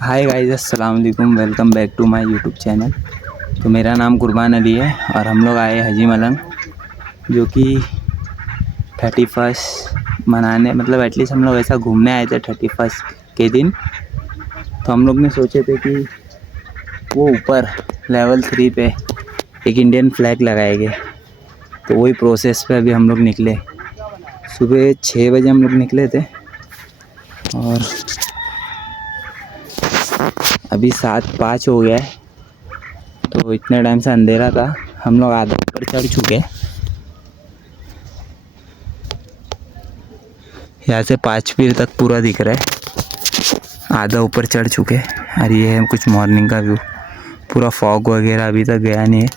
हाय guys, अस्सलाम वालेकुम। Welcome back to my YouTube channel. तो मेरा नाम कुर्बान अली है और हम लोग आए हजी मलंग, जो कि 31 मनाने, मतलब एटलीस्ट हम लोग ऐसा घूमने आए थे 31 के दिन। तो हम लोग ने सोचे थे कि वो ऊपर लेवल 3 पे एक इंडियन फ्लैग लगाएंगे। तो वही प्रोसेस पे अभी हम लोग निकले। सुबह 6 बजे हम लोग निकले थे और अभी 7:05 हो गया है। तो इतने टाइम से अंधेरा था, हम लोग आधा ऊपर चढ़ चुके हैं। यहाँ से 5 पीर तक पूरा दिख रहा है, आधा ऊपर चढ़ चुके हैं। और ये है कुछ मॉर्निंग का व्यू। पूरा फॉग वगैरह अभी तक गया नहीं है।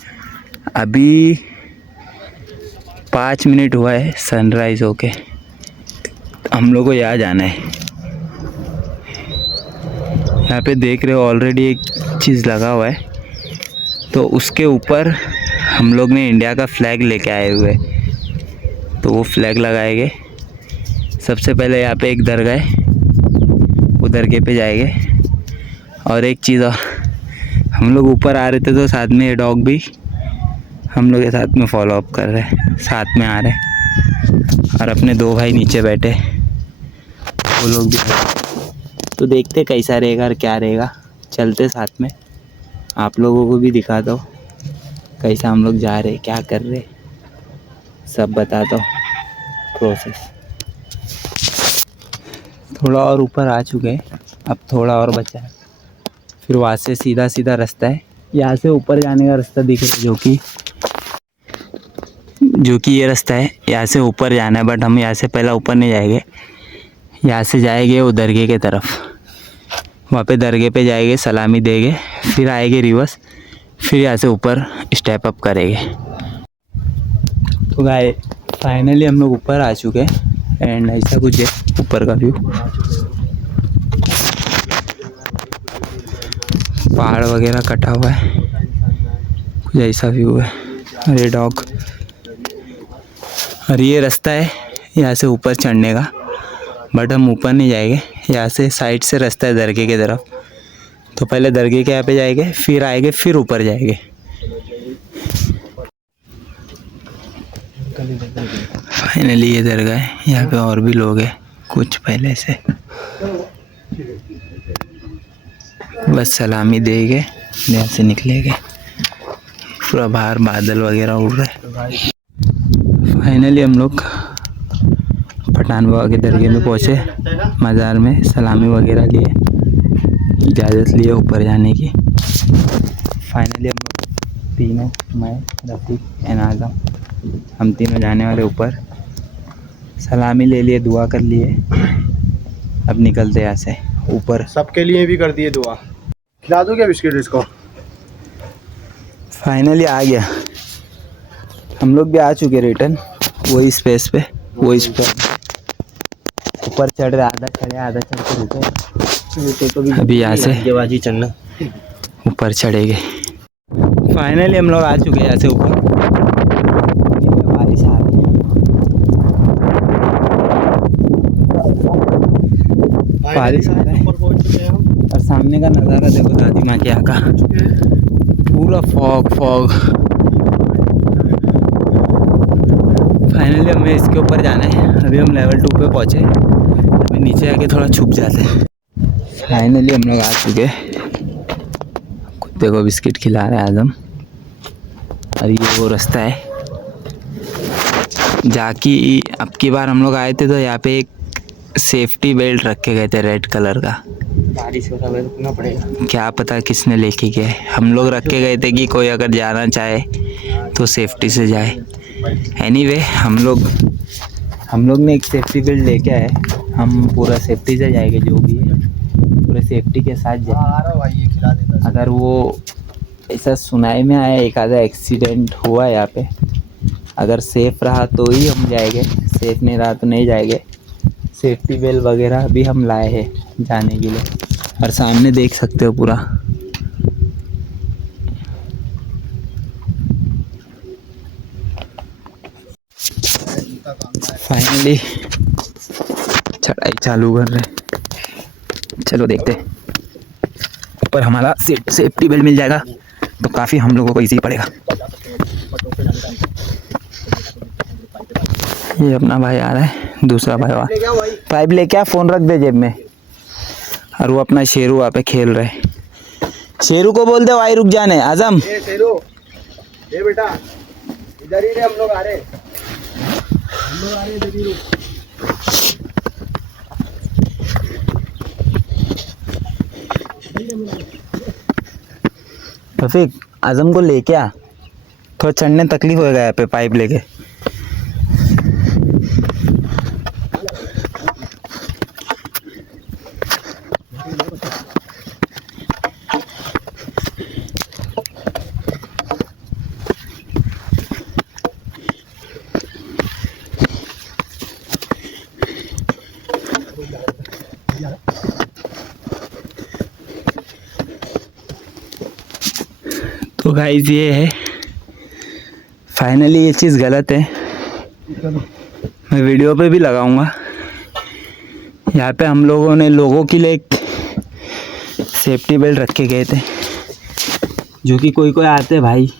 अभी 5 मिनट हुआ है सनराइज़ होके। हम लोग को यहाँ जाना है। यहाँ पे देख रहे हो ऑलरेडी एक चीज़ लगा हुआ है, तो उसके ऊपर हम लोग ने इंडिया का फ्लैग लेके आए हुए। तो वो फ्लैग लगाएंगे। सबसे पहले यहाँ पे एक दरगाह है, वो दरगाह पे जाएंगे। और एक चीज़ और, हम लोग ऊपर आ रहे थे तो साथ में ये डॉग भी हम लोग के साथ में फॉलो अप कर रहे हैं, साथ में आ रहे हैं। और अपने 2 भाई नीचे बैठे, वो लोग भी। तो देखते कैसा रहेगा और क्या रहेगा, चलते साथ में। आप लोगों को भी दिखा दो कैसा हम लोग जा रहे, क्या कर रहे, सब बता दो प्रोसेस। थोड़ा और ऊपर आ चुके हैं, अब थोड़ा और बचा है। फिर वहाँ से सीधा सीधा रास्ता है, यहाँ से ऊपर जाने का रास्ता दिख रहा है, जो कि ये रास्ता है। यहाँ से ऊपर जाना है, बट हम यहाँ से पहले ऊपर नहीं जाएंगे। यहाँ से जाएंगे वो दरगाह के तरफ, वहाँ पे दरगाह पे जाएंगे, सलामी देंगे, फिर आएंगे रिवर्स, फिर यहाँ से ऊपर स्टेप अप करेंगे। तो गाय फाइनली हम लोग ऊपर आ चुके हैं एंड ऐसा कुछ है ऊपर का व्यू। पहाड़ वगैरह कटा हुआ है, कुछ ऐसा व्यू है। और ये डॉग, और ये रास्ता है यहाँ से ऊपर चढ़ने का, बट हम ऊपर नहीं जाएंगे। यहाँ से साइड से रास्ता है दरगाह की तरफ। तो पहले दरगाह के यहाँ पे जाएंगे, फिर आएंगे, फिर ऊपर जाएंगे। फाइनली ये दरगाह है, यहाँ पे और भी लोग हैं कुछ पहले से। बस सलामी देंगे, यहाँ से निकलेंगे। पूरा बाहर बादल वगैरह उड़ रहा है। फाइनली हम लोग पठान बाबा के दरगाह में पहुँचे, मज़ार में सलामी वगैरह लिए, इजाज़त लिए ऊपर जाने की। फाइनली हम लोग तीनों, मैं, रफ़ीक एंड आज़म, हम तीनों जाने वाले ऊपर। सलामी ले लिए, दुआ कर लिए, अब निकलते यहाँ से ऊपर। सबके लिए भी कर दिए दुआ। खिला दो क्या बिस्किट इसको? फाइनली आ गया, हम लोग भी आ चुके रिटर्न वही स्पेस पे, वही स्पेस ऊपर चढ़ रहे, आधा चढ़े आधा चढ़ के रुके। अभी यहाँ से बाजी चलना ऊपर चढ़ेंगे। फाइनली हम लोग आ चुके हैं यहाँ से ऊपर। बारिश आ रही है, बारिश आ रहा है। और सामने का नज़ारा देखो, दादी माँ के यहाँ का पूरा फॉग फॉग। फाइनली हमें इसके ऊपर जाना है। अभी हम लेवल 2 पे पहुँचे, अभी नीचे आके थोड़ा छुप जाते हैं। फाइनली हम लोग आ चुके, कुत्ते को बिस्किट खिला रहे हैं आजम। और ये वो रास्ता है जाकि अब की बार हम लोग आए थे तो यहाँ पे एक सेफ्टी बेल्ट रखे गए थे रेड कलर का। बारिश हो रहा है, रुकना पड़ेगा। क्या पता किसने लेके गए, हम लोग रखे गए थे कि कोई अगर जाना चाहे तो सेफ्टी से जाए। एनीवे हम लोग ने एक सेफ्टी बेल्ट लेके आए। हम पूरा सेफ्टी से जाएंगे, जो भी है पूरे सेफ्टी के साथ जाए। अगर वो ऐसा सुनाई में आया एक आधा एक्सीडेंट हुआ यहाँ पे, अगर सेफ़ रहा तो ही हम जाएंगे, सेफ़ नहीं रहा तो नहीं जाएंगे। सेफ्टी बेल्ट वगैरह भी हम लाए हैं जाने के लिए। और सामने देख सकते हो पूरा फाइनली चढ़ाई चालू कर रहे हैं। चलो देखते हैं। ऊपर हमारा सेफ्टी बेल्ट मिल जाएगा तो काफ़ी हम लोगों को इजी पड़ेगा। ये अपना भाई आ रहा है, दूसरा भाई आ पाइप लेके आ, फ़ोन रख दे जेब में। और वो अपना शेरू वहाँ पे खेल रहे हैं। शेरू को बोल दे भाई रुक जाने। आजम ए शेरू, ए बेटा इधर ही रे, हम लोग आ रहे इधर ही रुक। रफीक आजम को लेके आ, थोड़ा चढ़ने तकलीफ होएगा यहाँ पे पाइप लेके। तो गाइस ये है फाइनली, ये चीज़ गलत है, मैं वीडियो पे भी लगाऊंगा। यहाँ पे हम लोगों ने लोगों के लिए एक सेफ्टी बेल्ट रख के गए थे, जो कि कोई कोई आते भाई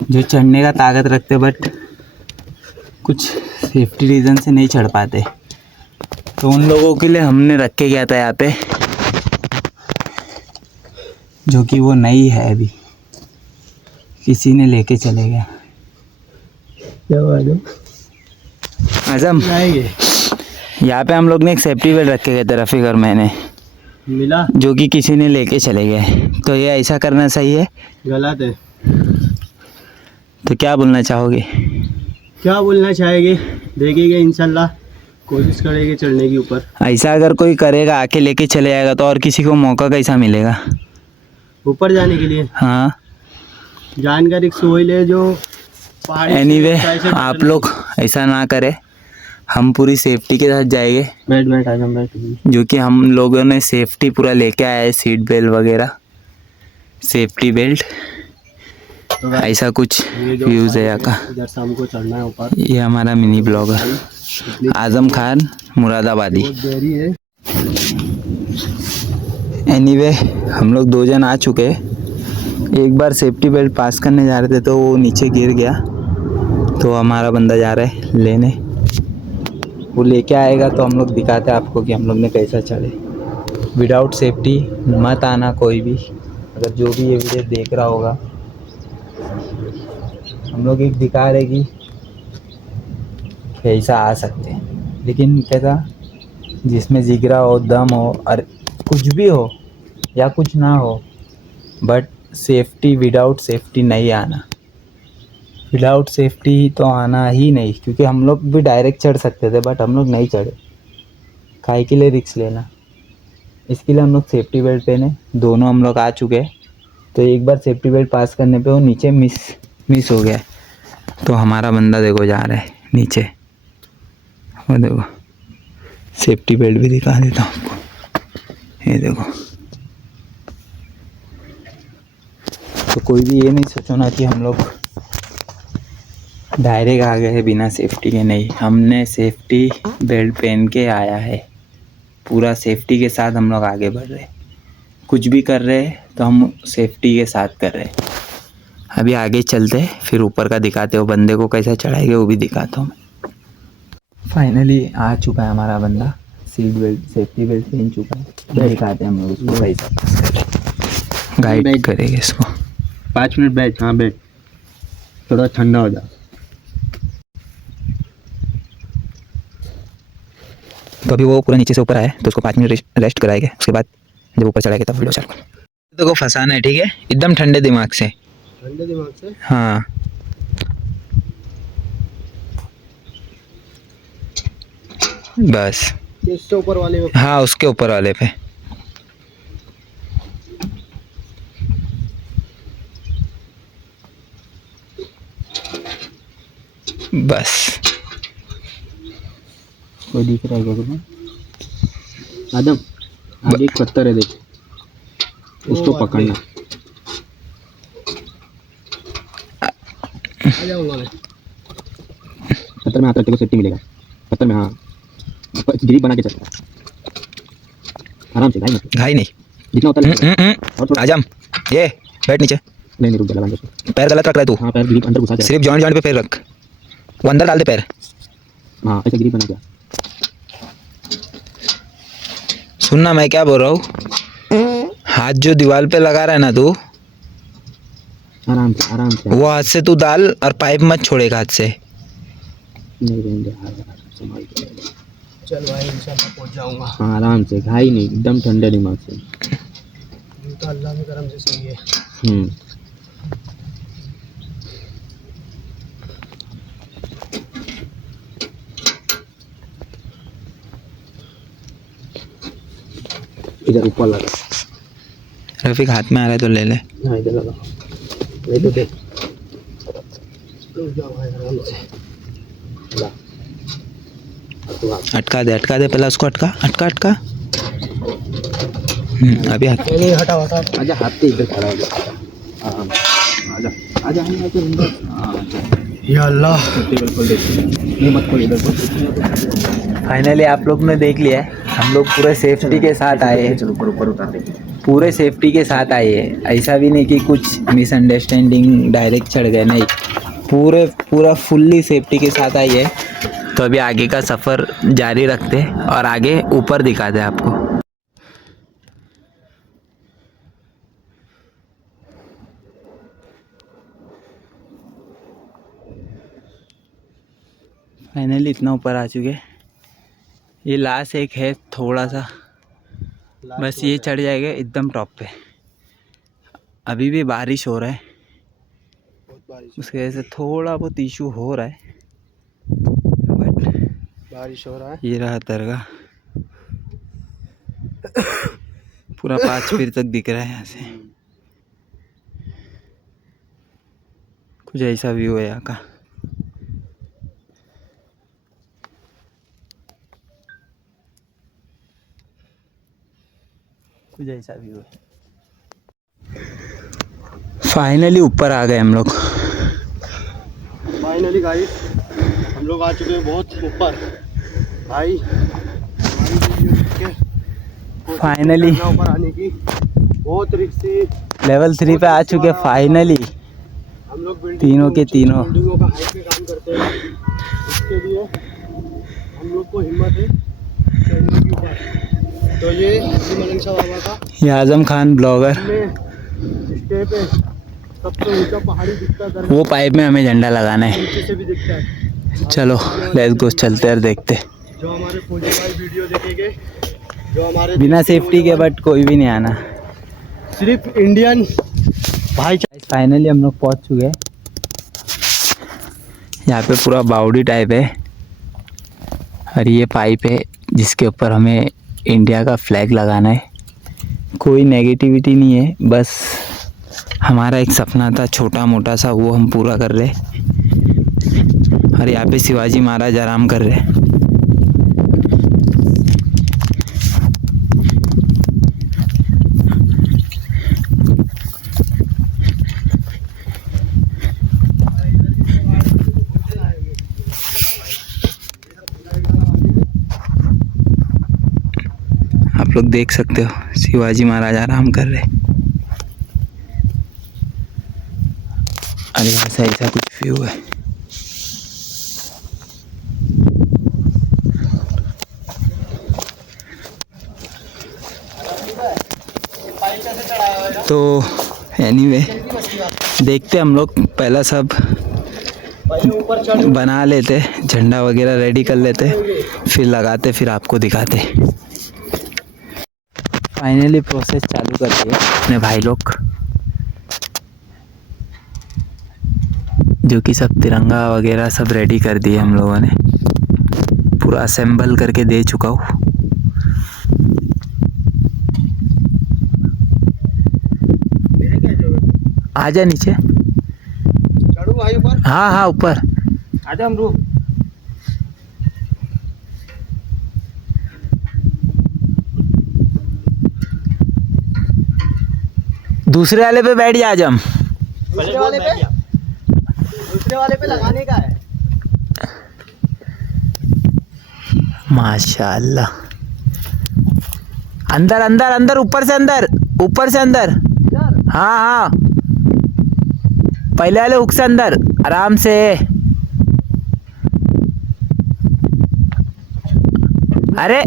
जो चढ़ने का ताकत रखते बट कुछ सेफ्टी रीज़न से नहीं चढ़ पाते, तो उन लोगों के लिए हमने रख के गया था यहाँ पे, जो कि वो नहीं है अभी, किसी ने लेके चले गया। क्या बात है आजम? यहाँ पे हम लोग ने एक सेफ्टी बेल्ट रख के गए थे रफ़ीक और मैंने, मिला जो कि किसी ने लेके चले गए, तो ये ऐसा करना सही है? गलत है। तो क्या बोलना चाहोगे? क्या बोलना चाहेंगे, देखेंगे इंशाल्लाह, कोशिश करेंगे चढ़ने के ऊपर। ऐसा अगर कोई करेगा आके लेके चले जाएगा तो और किसी को मौका कैसा मिलेगा ऊपर जाने के लिए? हाँ जानकारी सोई ले जो पहाड़ी से एनीवे ऐसे आप लोग ऐसा ना करें, हम पूरी सेफ्टी के साथ जाएंगे, बैठ आजम बैठ। जो कि हम लोगों ने सेफ्टी पूरा लेके आया है, सीट बेल्ट वगैरह, सेफ्टी बेल्ट, तो ऐसा कुछ व्यूज़ है यहाँ का। इधर से हमको चढ़ना है ऊपर। ये हमारा मिनी ब्लॉगर आजम खान मुरादाबादी। बहुत देरी है। एनीवे हम लोग 2 जन आ चुके हैं, एक बार सेफ्टी बेल्ट पास करने जा रहे थे तो वो नीचे गिर गया, तो हमारा बंदा जा रहा है लेने, वो लेके आएगा तो हम लोग दिखाते हैं आपको कि हम लोग ने कैसा चढ़े। विदाउट सेफ्टी मत आना कोई भी, अगर जो भी ये वीडियो देख रहा होगा। हम लोग एक दिखा रहे कि कैसा आ सकते हैं, लेकिन कैसा जिसमें जिगरा हो, दम हो, और कुछ भी हो या कुछ ना हो, बट सेफ्टी, विदाउट सेफ्टी नहीं आना। विदाउट सेफ्टी तो आना ही नहीं, क्योंकि हम लोग भी डायरेक्ट चढ़ सकते थे बट हम लोग नहीं चढ़े। काहे के लिए रिस्क लेना, इसके लिए हम लोग सेफ्टी बेल्ट पहने। दोनों हम लोग आ चुके हैं, तो एक बार सेफ्टी बेल्ट पास करने पे वो नीचे मिस हो गया, तो हमारा बंदा देखो जा रहा है नीचे, वो देखो सेफ्टी बेल्ट भी दिखा देता हूँ आपको, ये देखो। तो कोई भी ये नहीं सोचो ना कि हम लोग डायरेक्ट आ गए हैं बिना सेफ्टी के, नहीं, हमने सेफ्टी बेल्ट पहन के आया है, पूरा सेफ्टी के साथ हम लोग आगे बढ़ रहे हैं। कुछ भी कर रहे हैं तो हम सेफ्टी के साथ कर रहे हैं। अभी आगे चलते हैं, फिर ऊपर का दिखाते हो, बंदे को कैसा चढ़ाएंगे वो भी दिखाता हूँ मैं। फाइनली आ चुका है हमारा बंदा, सीट बेल्ट, सेफ्टी बेल्ट पहन चुका है, दिखाते हैं हम लोग उसको कैसा गाइड करेंगे इसको। 5 मिनट बैठ, हाँ बैठ, थोड़ा ठंडा हो जा। तो अभी वो पूरा नीचे से ऊपर आया तो उसको 5 मिनट रेस्ट कराएंगे, उसके बाद जब ऊपर चढ़ाएंगे तब वीडियो चालू। तो को फंसाना है, ठीक है, एकदम ठंडे दिमाग से। ठंडे दिमाग से? हाँ बस, इससे ऊपर वाले में? हाँ उसके ऊपर वाले पे। बस कोई दिख रहा है क्या तुम्हें? आदम आगे एक पत्थर है, देख उसको पकड़ना। आ जाऊंगा मैं। पत्थर में हाथ रखते को सेफ्टी मिलेगा, पत्थर में, हाँ ग्रिप बना के चलता, आराम से, घाई मत। घाई नहीं, जितना होता है आजम ये बैठ नीचे, नहीं रुक जा, लगाएंगे पैर गलत रख रहा है तू, हाँ पैर ग्रिप अंदर घुसा जा, सिर्फ जॉइंट जॉइंट पे पैर रख, वो अंदर डाल दे पैर। हाँ ऐसे ग्रिप बना गया। सुनना मैं क्या बोल रहा हूँ, हाथ जो दीवार पे लगा रहा है ना तू, आराम से आराम से, वो हाथ से तू डाल और पाइप मत छोड़ेगा हाथ से। नहीं रहेंगे, संभाल के चल भाई, इंशाल्लाह पहुंच जाऊंगा। हाँ आराम से, घाई नहीं, एकदम ठंडे दिमाग से। जूता अल्लाह के करम से सही है। इधर ऊपर लगा, रफीक हाथ में आ रहा है तो ले ले। हाँ इधर लगा, नहीं तो देख, जाओ भाई आराम से, ला अटका दे पहले उसको, अटका। अभी हाथ नहीं हटा आजा, हाथ पे इधर खड़ा हो जा, आराम से आजा या अल्लाह, टेबल खोल दे, नहीं मत खोल, इधर खोल। फाइनली आप लोग ने देख लिया है, हम लोग पूरे सेफ्टी के साथ आए हैं, चलो ऊपर उतार दे, पूरे सेफ्टी के साथ आए हैं, ऐसा भी नहीं कि कुछ मिसअंडरस्टैंडिंग डायरेक्ट चढ़ गए, नहीं, पूरा फुल्ली सेफ्टी के साथ आई है। तो अभी आगे का सफ़र जारी रखते और आगे ऊपर दिखाते आपको। फाइनली इतना ऊपर आ चुके, ये लास्ट एक है थोड़ा सा, बस ये चढ़ जाएगा एकदम टॉप पे। अभी भी बारिश हो रहा है, उसकी वजह से थोड़ा बहुत इशू हो रहा है, बट बारिश हो रहा है। ये रहा दरगाह, पूरा 5 फीट तक दिख रहा है यहाँ से, कुछ ऐसा व्यू है यहाँ का। कुछ ऐसा व्यू है। फाइनली ऊपर आ गए हम लोग। फाइनली गाइस हम लोग आ चुके हैं बहुत ऊपर भाई, फाइनली ऊपर आने की बहुत रिक्सी, लेवल 3 पे आ चुके फाइनली। हम लोग तीनों के तीनों बिल्डिंगों का हाइट पे काम करते हैं, इसके लिए हम लोग को हिम्मत है चढ़ने के ऊपर। तो ये मलिंग शाह बाबा का, ये आजम खान ब्लॉगर, स्टेप है, सबसे ऊंचा पहाड़ी दिखता है, वो पाइप में हमें झंडा लगाना है। नीचे से भी दिखता है। चलो लेट्स गो, चलते और देखते। जो हमारे फौजी भाई वीडियो देखेंगे, जो हमारे बिना सेफ्टी के बट कोई भी नहीं आना, सिर्फ इंडियन भाई। फाइनली हम लोग पहुंच चुके हैं। यहाँ पे पूरा बाउडी टाइप है और ये पाइप है जिसके ऊपर हमें इंडिया का फ्लैग लगाना है। कोई नेगेटिविटी नहीं है, बस हमारा एक सपना था छोटा मोटा सा, वो हम पूरा कर रहे। और यहाँ पे शिवाजी महाराज आराम कर रहे। आप लोग देख सकते हो शिवाजी महाराज आराम कर रहे। अरे ऐसा ऐसा कुछ व्यू है। तो एनीवे देखते हम लोग, पहला सब बना लेते, झंडा वगैरह रेडी कर लेते, फिर लगाते, फिर आपको दिखाते। फाइनली प्रोसेस चालू कर दिए अपने भाई लोग, जो कि सब तिरंगा वगैरह सब रेडी कर दिए हम लोगों ने, पूरा असेंबल करके दे चुका हूँ। आजा नीचे, चढ़ू भाई ऊपर, हाँ हाँ ऊपर आजा हम रुक। दूसरे वाले पे बैठ जा आजम। दूसरे वाले पे लगाने का है। माशाल्लाह अंदर अंदर अंदर, ऊपर से अंदर, ऊपर से अंदर। हाँ हाँ, पहले वाले हुक से अंदर, आराम से। अरे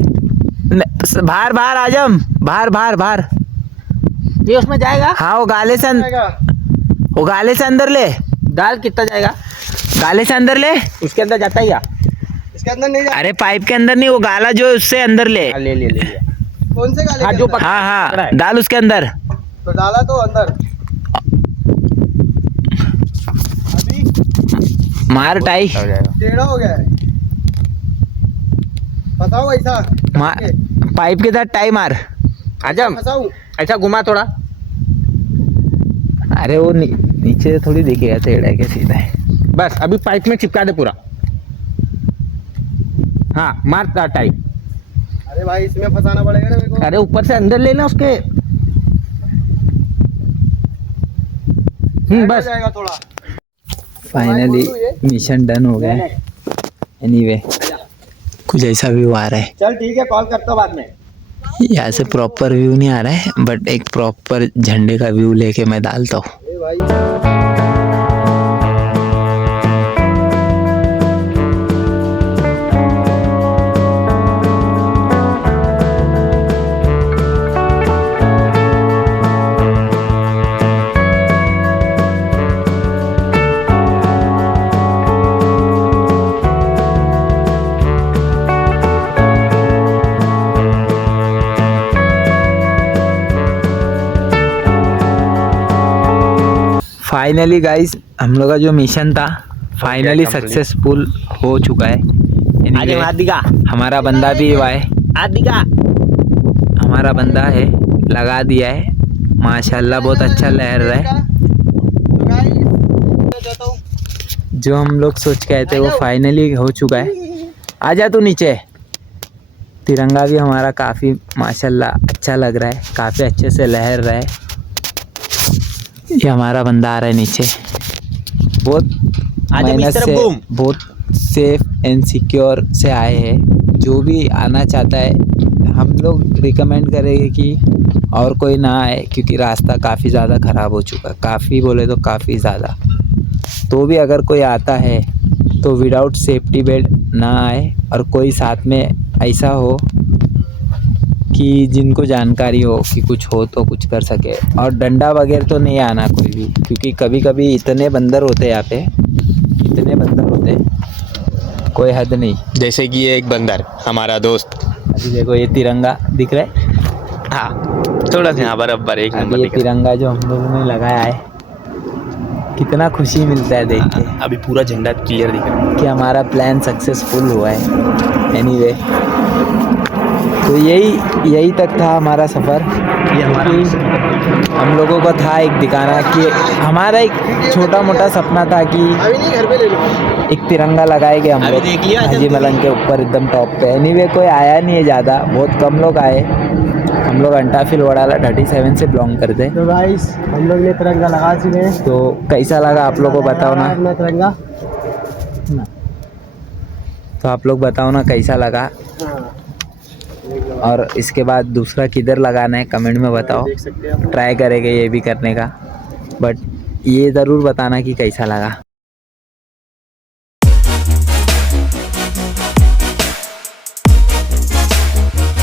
बाहर बाहर आजम, बाहर बाहर बाहर। ये उसमें जाएगा? हाँ वो गाले से वो गाले से अंदर ले। डाल कितना जाएगा? गाले से अंदर ले। उसके अंदर जाता है क्या? इसके अंदर नहीं जाता। अरे पाइप के अंदर नहीं, वो गाला जो है उससे अंदर ले। ले ले ले। कौन से गाले? हाँ जो हाँ हाँ, डाल उसके अंदर। तो डाला तो अंदर। अभी मार टाई। टेढ़ा हो गया है, बताओ ऐसा। पाइप के साथ टाई मार। आजम ऐसा घुमा थोड़ा। अरे वो नीचे थोड़ी दिखेगा टेढ़ा है कि सीधा है। बस अभी पाइप में चिपका दे पूरा। हाँ मार टाई। अरे भाई इसमें फंसाना पड़ेगा ना मेरे को। अरे ऊपर से अंदर लेना उसके। बस जाएगा थोड़ा। फाइनली मिशन डन हो गया। एनीवे कुछ ऐसा व्यू आ रहा है। चल ठीक है, कॉल करता हूँ बाद में। यहाँ से प्रॉपर व्यू नहीं आ रहा है, बट एक प्रॉपर झंडे का व्यू लेके मैं डालता हूँ। फाइनली गाइस, हम लोग का जो मिशन था फाइनली सक्सेसफुल हो चुका है। हमारा बंदा भी हुआ है, हमारा बंदा है, लगा दिया है माशाल्लाह, बहुत अच्छा लहर रहा है। जो हम लोग सोच के आए थे वो फाइनली हो चुका है। आजा तू नीचे। तिरंगा भी हमारा काफ़ी माशाल्लाह अच्छा लग रहा है, काफ़ी अच्छे से लहर रहा है। ये हमारा बंदा आ रहा है नीचे, बहुत मेहनत से, बहुत सेफ एंड सिक्योर से आए हैं। जो भी आना चाहता है हम लोग रिकमेंड करेंगे कि और कोई ना आए, क्योंकि रास्ता काफ़ी ज़्यादा ख़राब हो चुका, काफ़ी बोले तो काफ़ी ज़्यादा। तो भी अगर कोई आता है तो विदाउट सेफ्टी बेल्ट ना आए, और कोई साथ में ऐसा हो कि जिनको जानकारी हो कि कुछ हो तो कुछ कर सके। और डंडा वगैरह तो नहीं आना कोई भी, क्योंकि कभी कभी इतने बंदर होते यहाँ पे, इतने बंदर होते कोई हद नहीं। जैसे कि ये एक बंदर हमारा दोस्त। अभी देखो ये तिरंगा दिख रहा है। हाँ थोड़ा सा यहाँ बराबर एक नंबर ये दिख रहा तिरंगा जो हम लोगों ने लगाया है, कितना खुशी मिलता है देख के। है। अभी पूरा झंडा क्लियर दिख रहा है कि हमारा प्लान सक्सेसफुल हुआ है। एनीवे तो यही तक था हमारा सफ़र। ये हमारा हम लोगों का था एक दिखाना कि हमारा एक छोटा मोटा सपना था कि एक तिरंगा लगाएंगे हम लोग हाजी मलंग के ऊपर एकदम टॉप पे। एनीवे कोई आया नहीं है ज़्यादा, बहुत कम लोग आए। हम लोग अंटाफिल वडाला 37 से बिलोंग करते हैं। तो गाइस हम लोग ने तिरंगा लगा चुके हैं। तो कैसा लगा आप लोगों को बताओ ना। अपना तिरंगा तो आप लोग बताओ ना कैसा लगा, और इसके बाद दूसरा किधर लगाना है कमेंट में बताओ। ट्राई करेंगे ये भी करने का, बट ये ज़रूर बताना कि कैसा लगा।